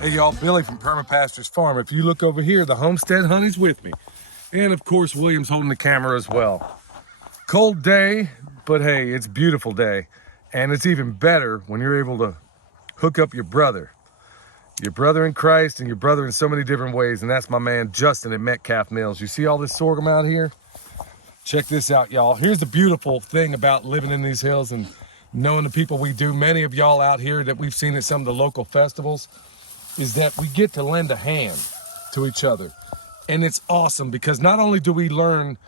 Hey y'all, Billy from Perma Pastures Farm. If you look over here, the homestead honey's with me. And of course, William's holding the camera as well. Cold day, but hey, it's a beautiful day. And it's even better when you're able to hook up your brother in Christ and your brother in so many different ways. And that's my man, Justin at Metcalf Mills. You see all this sorghum out here? Check this out, y'all. Here's the beautiful thing about living in these hills and knowing the people we do. Many of y'all out here that we've seen at some of the local festivals is that we get to lend a hand to each other. And it's awesome because not only do we learn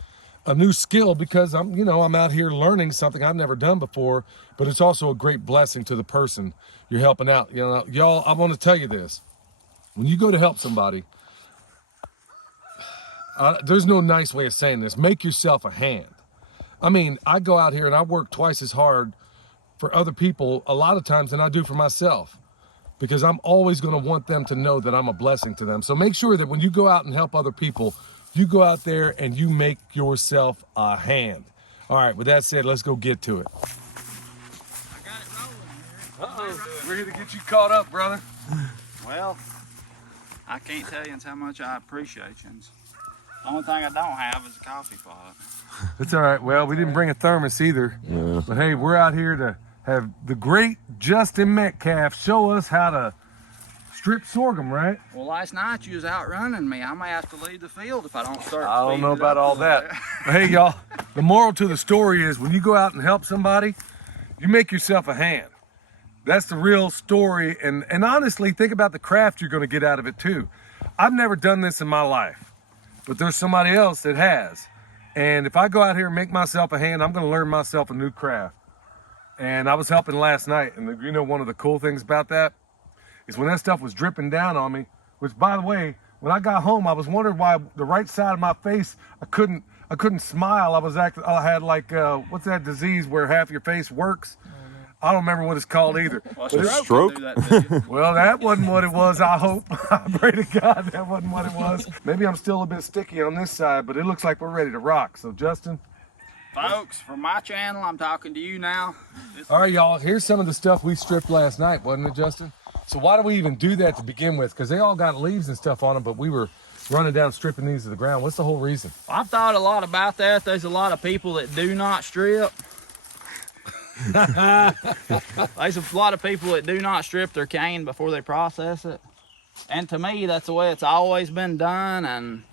a new skill because I'm out here learning something I've never done before, but it's also a great blessing to the person you're helping out. Y'all, I want to tell you this. When you go to help somebody, there's no nice way of saying this. Make yourself a hand. I mean, I go out here and I work twice as hard for other people a lot of times than I do for myself, because I'm always going to want them to know that I'm a blessing to them. So make sure that when you go out and help other people, you go out there and you make yourself a hand. All right, with that said, let's go get to it. I got it rolling here. Uh-oh, we're here to get you caught up, brother. Well, I can't tell you how much I appreciate you. The only thing I don't have is a coffee pot. It's all right. Well, we didn't bring a thermos either. Yeah. But hey, we're out here to have the great Justin Metcalf show us how to strip sorghum, right? Well, last night you was outrunning me. I may have to leave the field if I don't start. I don't know about all that. But hey, y'all, the moral to the story is when you go out and help somebody, you make yourself a hand. That's the real story. And honestly, think about the craft you're going to get out of it too. I've never done this in my life, but there's somebody else that has. And if I go out here and make myself a hand, I'm going to learn myself a new craft. And I was helping last night, and one of the cool things about that is when that stuff was dripping down on me, which by the way, when I got home, I was wondering why the right side of my face, I couldn't smile. I had like, what's that disease where half your face works? I don't remember what it's called either. Well, stroke? Well, that wasn't what it was, I hope. I pray to God that wasn't what it was. Maybe I'm still a bit sticky on this side, but it looks like we're ready to rock. So, Justin. Folks, from my channel, I'm talking to you now. All right, y'all, here's some of the stuff we stripped last night, wasn't it, Justin? So why do we even do that to begin with? Because they all got leaves and stuff on them, but we were running down stripping these to the ground. What's the whole reason? I've thought a lot about that. There's a lot of people that do not strip. There's a lot of people that do not strip their cane before they process it. And to me, that's the way it's always been done. And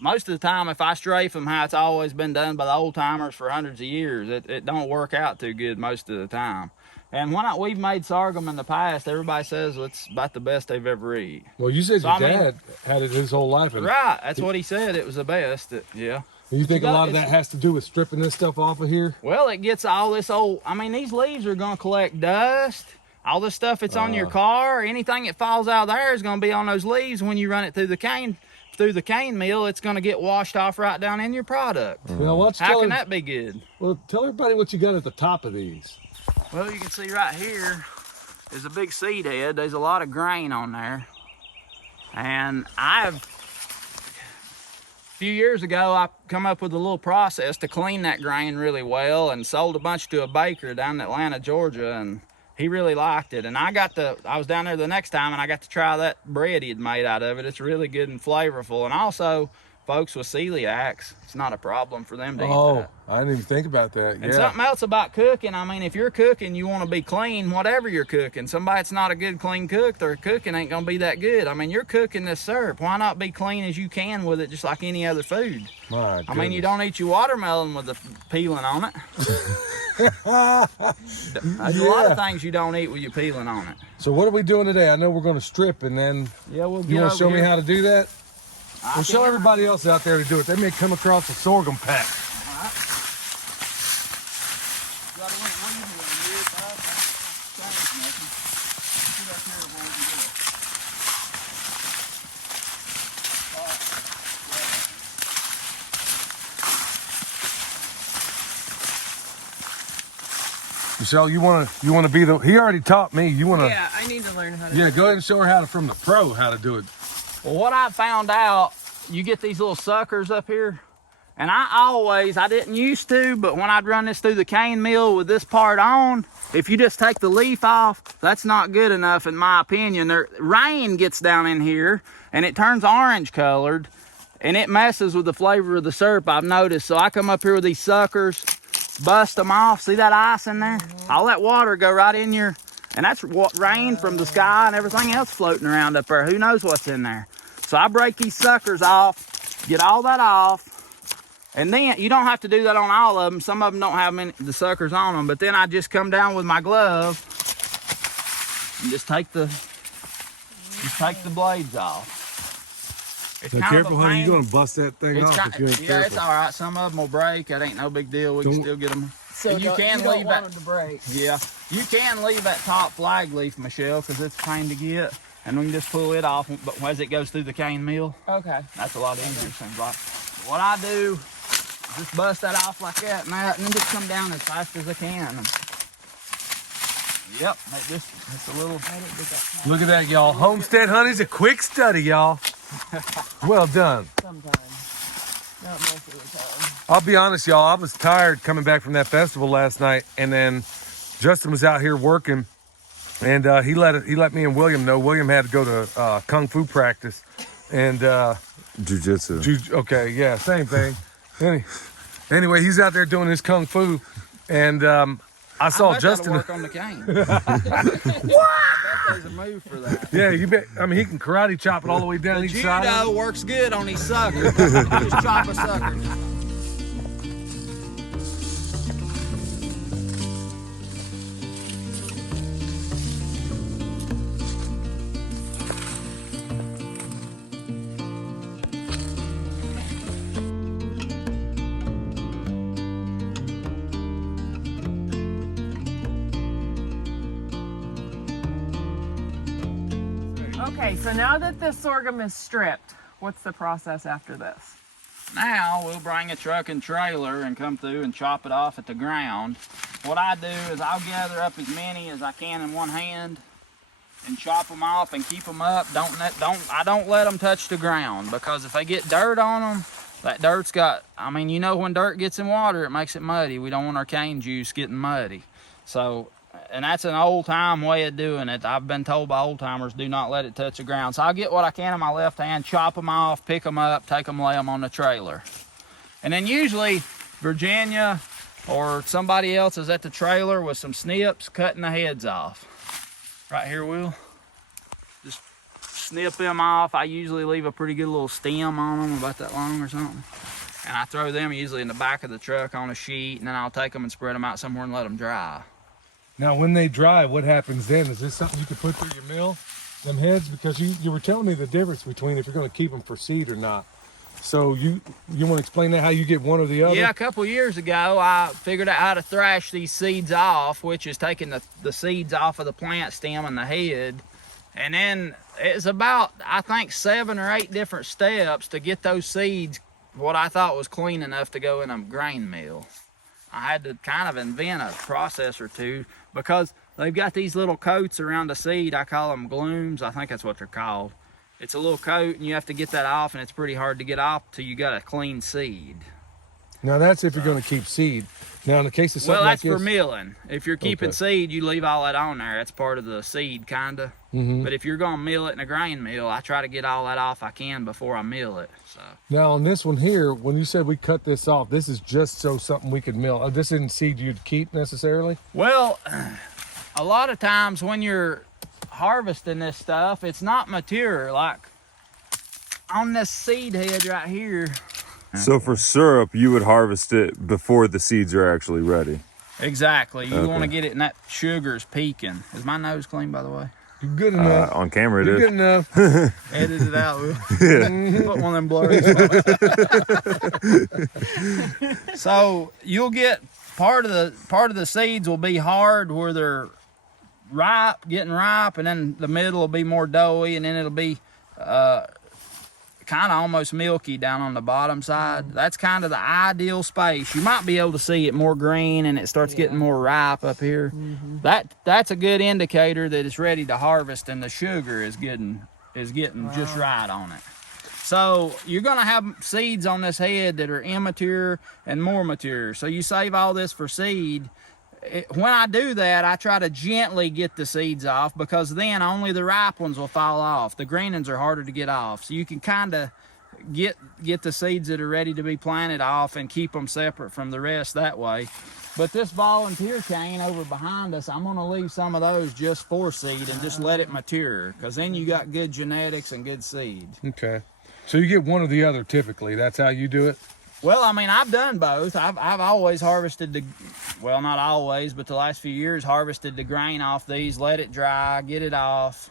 most of the time, if I strafe them how it's always been done by the old timers for hundreds of years, it don't work out too good most of the time. And when we've made sorghum in the past, everybody says it's about the best they've ever eaten. Well, you said your dad had it his whole life. Right, that's what he said. It was the best. Yeah. You think a lot of that has to do with stripping this stuff off of here? Well, it gets all this old, these leaves are going to collect dust. All this stuff that's on your car, anything that falls out of there is going to be on those leaves. When you run it through the cane mill, it's going to get washed off right down in your product. Well, how can that be good? Well, tell everybody what you got at the top of these. Well, you can see right here, there's a big seed head. There's a lot of grain on there. And a few years ago, I come up with a little process to clean that grain really well and sold a bunch to a baker down in Atlanta, Georgia, and he really liked it. And I was down there the next time and I got to try that bread he had made out of it. It's really good and flavorful. And also, folks with celiacs, it's not a problem for them to eat that. Oh, I didn't even think about that. And something else about cooking, if you're cooking, you want to be clean, whatever you're cooking. Somebody that's not a good clean cook, their cooking ain't going to be that good. You're cooking this syrup. Why not be clean as you can with it, just like any other food? My goodness. You don't eat your watermelon with the peeling on it. There's a lot of things you don't eat with your peeling on it. So what are we doing today? I know we're going to strip and then you want to show me how to do that? Well, show everybody else out there to do it. They may come across a sorghum pack. All right. Michelle, you wanna be the? He already taught me. You wanna? Yeah, I need to learn how to. Yeah, go ahead and show her from the pro how to do it. Well, what I found out, you get these little suckers up here, And I didn't used to, but when I'd run this through the cane mill with this part on, if you just take the leaf off, that's not good enough in my opinion. Rain gets down in here and it turns orange colored and it messes with the flavor of the syrup, I've noticed. So I come up here with these suckers, bust them off. See that ice in there? All that water go right in your, and that's what rain from the sky and everything else floating around up there. Who knows what's in there? So I break these suckers off, get all that off. And then you don't have to do that on all of them. Some of them don't have the suckers on them. But then I just come down with my glove and just take the blades off. It's now careful, honey. You're gonna bust that thing off if you ain't careful. It's all right. Some of them will break. That ain't no big deal. We can still get them. So and you don't want them to break. Yeah, you can leave that top flag leaf, Michelle, because it's a pain to get. And we can just pull it off. But as it goes through the cane mill, okay, that's a lot easier. Seems like. What I do. Just bust that off like that and then just come down as fast as I can. Yep, it's a little. Look at that, y'all. Homestead honey's a quick study, y'all. Well done. Sometimes, not most of the time. I'll be honest, y'all. I was tired coming back from that festival last night, and then Justin was out here working, and he let me and William know. William had to go to kung fu practice, and jiu-jitsu. Okay, yeah, same thing. Anyway, he's out there doing his kung fu, and I saw Justin work on the cane. I bet there's a move for that. Yeah, you bet. I mean, he can karate chop it all the way down each side. Judo works good on these suckers. Just chop a sucker. Okay, so now that the sorghum is stripped, what's the process after this? Now we'll bring a truck and trailer and come through and chop it off at the ground. What I do is I'll gather up as many as I can in one hand and chop them off and keep them up. I don't let them touch the ground, because if they get dirt on them, that dirt's got, I mean, you know, when dirt gets in water, it makes it muddy. We don't want our cane juice getting muddy. So, and that's an old time way of doing it. I've been told by old timers, do not let it touch the ground. So I'll get what I can in my left hand, chop them off, pick them up, take them, lay them on the trailer. And then usually Virginia or somebody else is at the trailer with some snips cutting the heads off. Right here, Will. Just snip them off. I usually leave a pretty good little stem on them, about that long or something. And I throw them usually in the back of the truck on a sheet, and then I'll take them and spread them out somewhere and let them dry. Now, when they dry, what happens then? Is this something you could put through your mill, them heads? Because you were telling me the difference between if you're going to keep them for seed or not. So you want to explain that, how you get one or the other? Yeah, a couple years ago, I figured out how to thrash these seeds off, which is taking the seeds off of the plant stem and the head. And then it's about, I think, 7 or 8 different steps to get those seeds what I thought was clean enough to go in a grain mill. I had to kind of invent a process or two, because they've got these little coats around the seed. I call them glooms. I think that's what they're called. It's a little coat, and you have to get that off, and it's pretty hard to get off till you got a clean seed. Now that's if you're going to keep seed. Now in the case of something that's like this, for milling. If you're keeping seed, you leave all that on there. That's part of the seed, kinda. But if you're going to mill it in a grain mill, I try to get all that off I can before I mill it. So now on this one here, when you said we cut this off, this is just so something we could mill. This isn't seed you'd keep necessarily? Well, a lot of times when you're harvesting this stuff, it's not mature. Like on this seed head right here. So for syrup, you would harvest it before the seeds are actually ready. Exactly. You want to get it, and that sugar's peaking. Is my nose clean, by the way? You're good enough. On camera it You're is. good enough. Edit it out, Will. Put one of them blurry spots. So you'll get part of the seeds will be hard where they're getting ripe, and then the middle will be more doughy, and then it'll be kind of almost milky down on the bottom side. That's kind of the ideal space. You might be able to see it more green, and it starts getting more ripe up here. That's a good indicator that it's ready to harvest, and the sugar is getting just right on it. So you're gonna have seeds on this head that are immature and more mature. So you save all this for seed. When I do that, I try to gently get the seeds off, because then only the ripe ones will fall off. The green ones are harder to get off. So you can kind of get the seeds that are ready to be planted off and keep them separate from the rest that way. But this volunteer cane over behind us, I'm gonna leave some of those just for seed and just let it mature, because then you got good genetics and good seed. Okay. So you get one or the other typically. That's how you do it? Well, I mean, I've done both. I've always harvested well, not always, but the last few years harvested the grain off these, let it dry, get it off.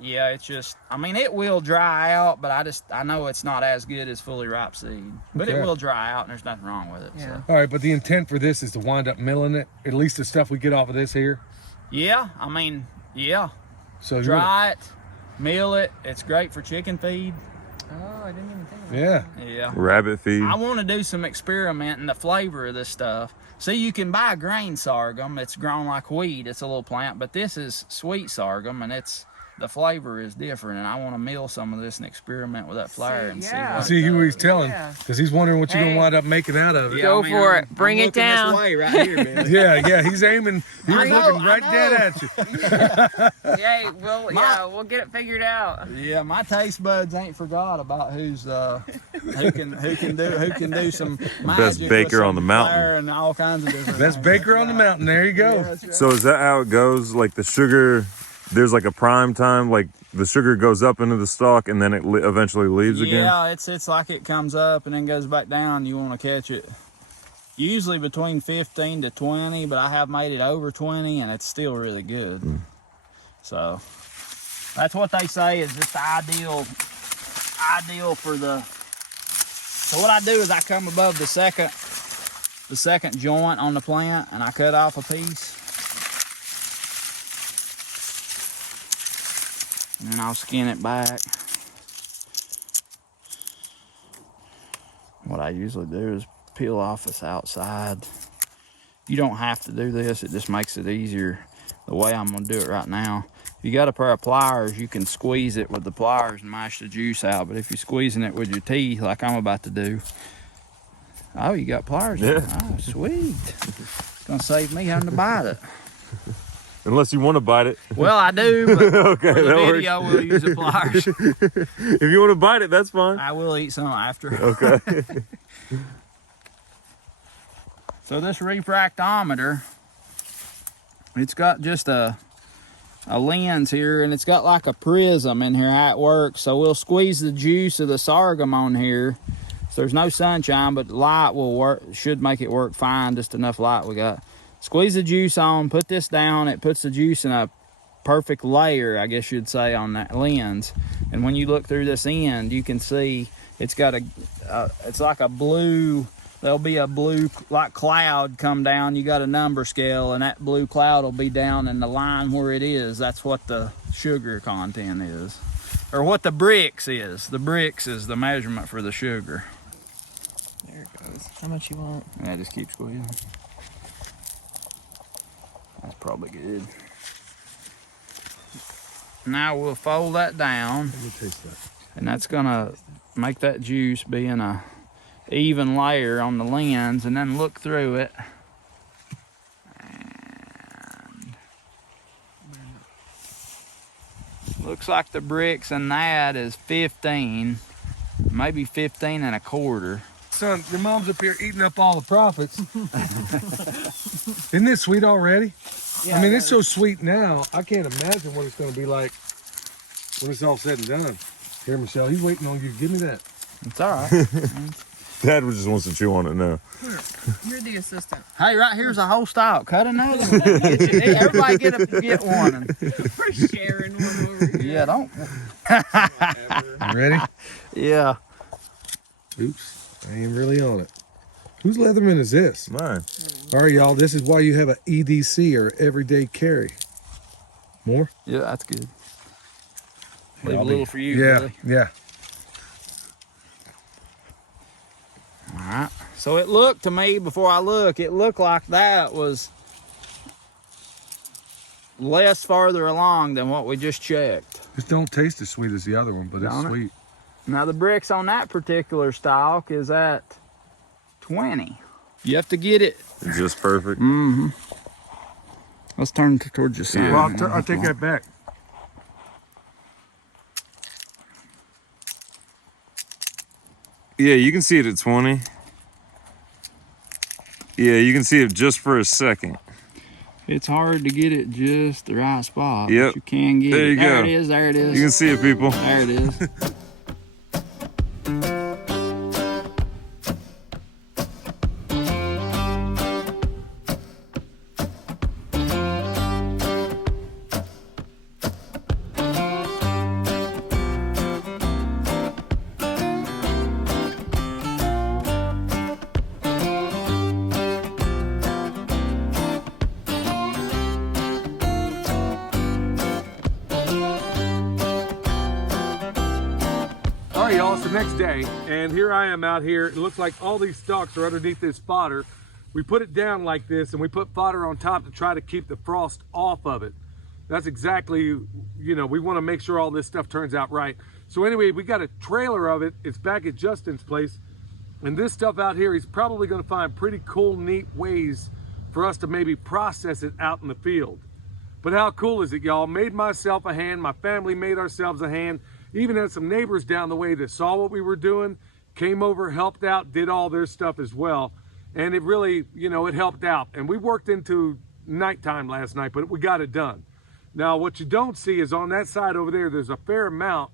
Yeah, it's just, I mean, it will dry out, but I know it's not as good as fully ripe seed. But Okay. it will dry out, and there's nothing wrong with it. Yeah. So. All right, but the intent for this is to wind up milling it, at least the stuff we get off of this here. Yeah, I mean, yeah. So Dry it, mill it. It's great for chicken feed. Oh, I didn't even think of that. Yeah. Yeah. Rabbit feed. I want to do some experimenting the flavor of this stuff. See, you can buy grain sorghum. It's grown like wheat. It's a little plant, but this is sweet sorghum, and the flavor is different. And I want to mill some of this and experiment with that flour and see yeah. what. See who he's telling, Yeah. because he's wondering what you're Hey. gonna wind up making out of it. Go for it. Bring it looking down. This way right here, man. Yeah, he's aiming. He was know, looking right I dead know. at you. Yay, we'll get it figured out. Yeah, my taste buds ain't forgot about who can do some magic with baker some on the mountain. flour and all kinds of different Best things. baker on the mountain. There you go. Yeah, that's right. So is that how it goes? Like the sugar, there's like a prime time, like the sugar goes up into the stalk and then it eventually leaves again? Yeah, it's like it comes up and then goes back down. You want to catch it usually between 15 to 20, but I have made it over 20 and it's still really good. So that's what they say is just ideal for the. So what I do is I come above the second joint on the plant and I cut off a piece. And then I'll skin it back. What I usually do is peel off this outside. You don't have to do this, it just makes it easier the way I'm gonna do it right now. If you got a pair of pliers, you can squeeze it with the pliers and mash the juice out, but if you're squeezing it with your teeth like I'm about to do, oh, you got pliers? Yeah. Oh, sweet. It's gonna save me having to bite it. Unless you want to bite it. Well, I do, but Okay, for the that works. video, we'll use the pliers. If you want to bite it, that's fine. I will eat some after. Okay. So this refractometer, it's got just a lens here, and it's got like a prism in here how it works. So we'll squeeze the juice of the sorghum on here. So there's no sunshine, but light will work, should make it work fine, just enough light we got. Squeeze the juice on, put this down, it puts the juice in a perfect layer, I guess you'd say, on that lens. And when you look through this end, you can see it's got it's like a blue, there'll be a blue like cloud come down. You got a number scale, and that blue cloud will be down in the line where it is. That's what the sugar content is, or what the bricks is. The bricks is the measurement for the sugar. There it goes. How much you want? Yeah, just keep squeezing. That's probably good. Now we'll fold that down, Let me taste that. and that's gonna make that juice be in a even layer on the lens, and then look through it. And looks like the bricks in that is 15, maybe 15 and a quarter. Son, your mom's up here eating up all the profits. Isn't this sweet already? I mean, it's so sweet now. I can't imagine what it's going to be like when it's all said and done. Here, Michelle, he's waiting on you. Give me that. It's all right. Dad just wants to chew on it now. You're the assistant. Hey, right here's a whole stalk. Cut another one. Everybody get one. We're sharing one over here. Yeah, don't. You ready? Yeah. Oops. I ain't really on it. Whose Leatherman is this? Mine. All right, y'all. This is why you have an EDC, or everyday carry. More? Yeah, that's good. Yeah, Leave a I'll little be- for you, Yeah, Billy. yeah. All right. So it looked to me, before I look, it looked like that was less farther along than what we just checked. This don't taste as sweet as the other one, but it's Don't it? sweet. Now the bricks on that particular stalk is at 20. You have to get it. Just perfect. Let's turn towards the side. Well, I'll take that back. Yeah, you can see it at 20. Yeah, you can see it just for a second. It's hard to get it just the right spot. Yep. But you can get There it. you There go. it is. There it is. You can see it, people. There it is. All right, y'all, it's the next day, and here I am out here. It looks like all these stalks are underneath this fodder. We put it down like this, and we put fodder on top to try to keep the frost off of it. That's exactly, you know, we want to make sure all this stuff turns out right. So anyway, we got a trailer of it. It's back at Justin's place. And this stuff out here, he's probably going to find pretty cool, neat ways for us to maybe process it out in the field. But how cool is it, y'all? Made myself a hand. My family made ourselves a hand. Even had some neighbors down the way that saw what we were doing, came over, helped out, did all their stuff as well. And it really, you know, it helped out. And we worked into nighttime last night, but we got it done. Now, what you don't see is on that side over there, there's a fair amount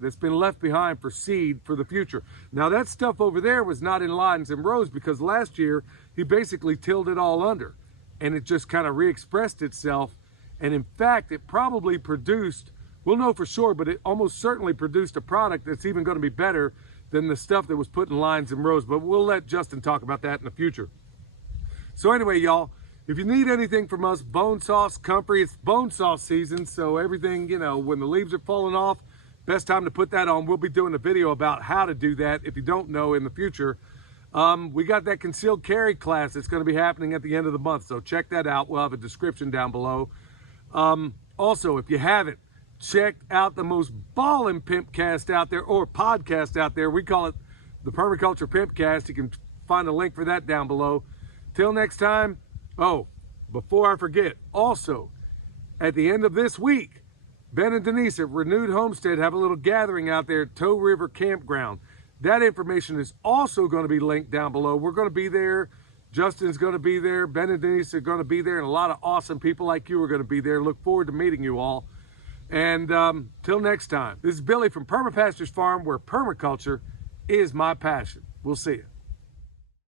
that's been left behind for seed for the future. Now, that stuff over there was not in lines and rows because last year he basically tilled it all under and it just kind of re-expressed itself. And in fact, it probably produced, we'll know for sure, but it almost certainly produced a product that's even going to be better than the stuff that was put in lines and rows. But we'll let Justin talk about that in the future. So anyway, y'all, if you need anything from us, bone sauce, comfrey, it's bone sauce season. So everything, you know, when the leaves are falling off, best time to put that on. We'll be doing a video about how to do that if you don't know in the future. We got that concealed carry class that's going to be happening at the end of the month. So check that out. We'll have a description down below. Also, if you haven't, check out the most ballin' pimpcast out there, or podcast out there. We call it the Permaculture Pimpcast. You can find a link for that down below. Till next time. Oh, before I forget, also, at the end of this week, Ben and Denise at Renewed Homestead have a little gathering out there at Toe River Campground. That information is also going to be linked down below. We're going to be there. Justin's going to be there. Ben and Denise are going to be there. And a lot of awesome people like you are going to be there. Look forward to meeting you all. And till next time, this is Billy from Perma Pastures Farm, where permaculture is my passion. We'll see you.